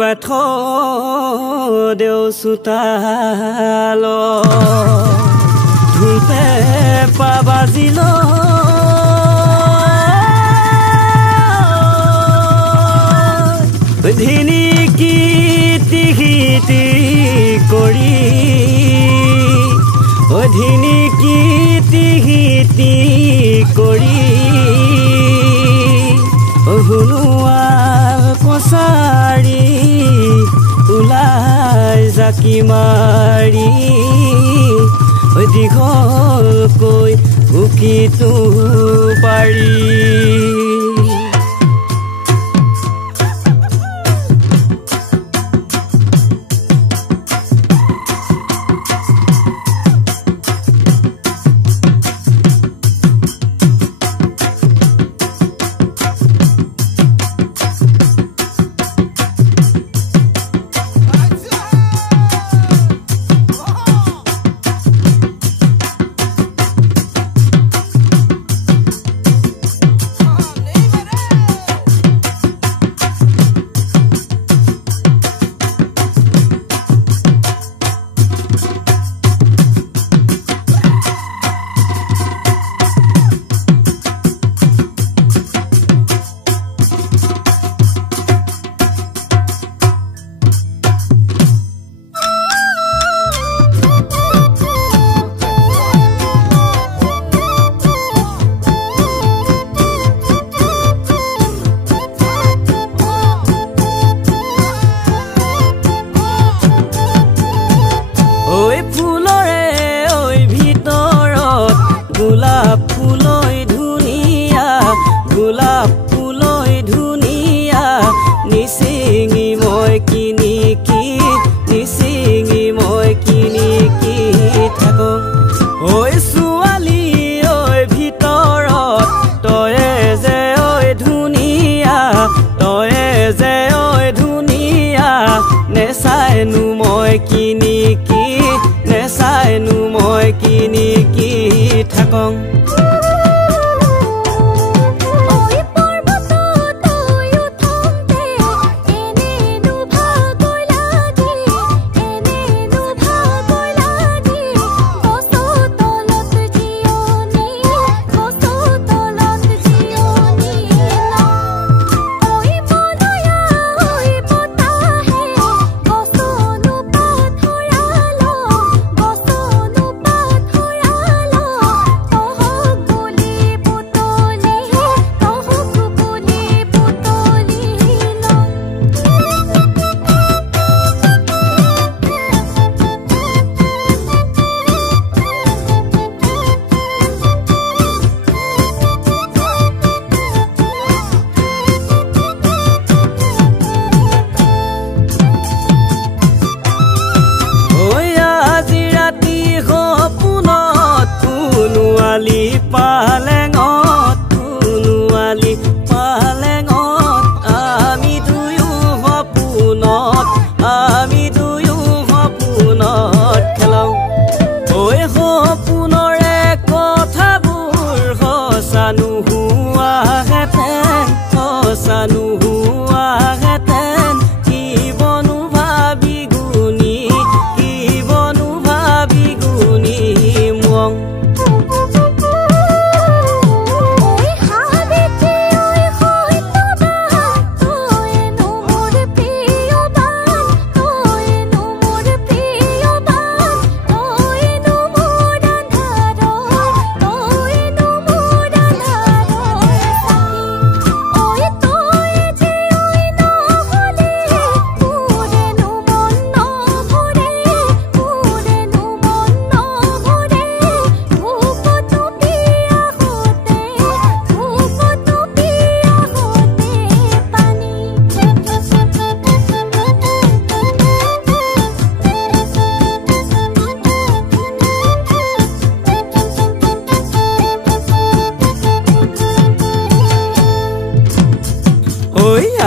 bath দেও সুতাল ধুলতে পাবাজিল ধিনি কীতি গীতি কৰি ধিনি কীতি গীতি কৰি হুনুৱাল কছাৰী ওলাই জাকি মাৰি দীঘলকৈ উকিটো পাৰি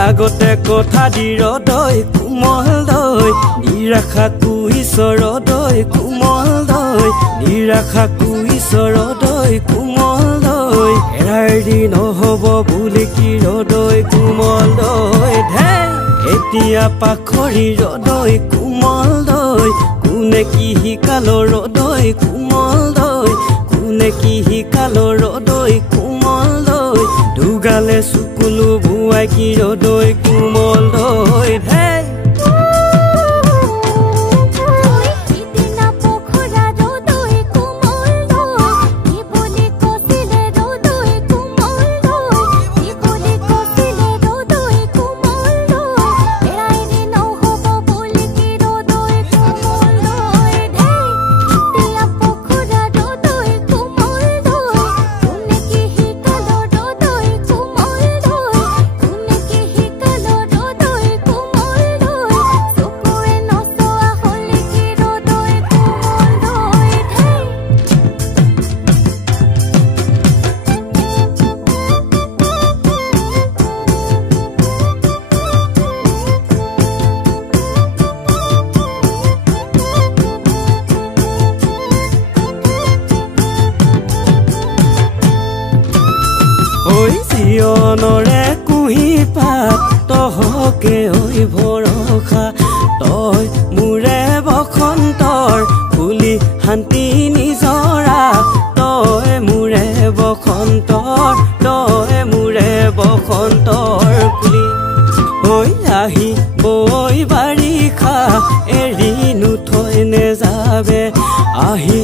আগতে কথা দিৰদৈ কোমল দৈ নিৰাখা কুইছৰ দৈ কোমল দৈ নিৰাখা কুইছৰ দৈ কোমল দৈ এৰাৰ দি নহ'ব বুলি কি ৰদৈ কোমল দৈ ঢে এতিয়া পাখৰি ৰদৈ কোমল দৈ কোনে কি শিকালো ৰদৈ কোমল দৈ কোনে কি শিকালো ৰদৈ কোমল দৈ দুগালে চুকুলো বুৱাই কি ৰদৈ কোমল দৈ হে জীয়নৰে কুহি পাত তহকে ঐ ভৰসা তই মোৰে বসন্তৰ ফুলি শান্তি নিজৰা তই মোৰে বসন্তৰ তই মোৰে বসন্তৰ ফুলি ঐ আহি বৈ বাৰিষা এৰি নুথৈ নেযাবে আহি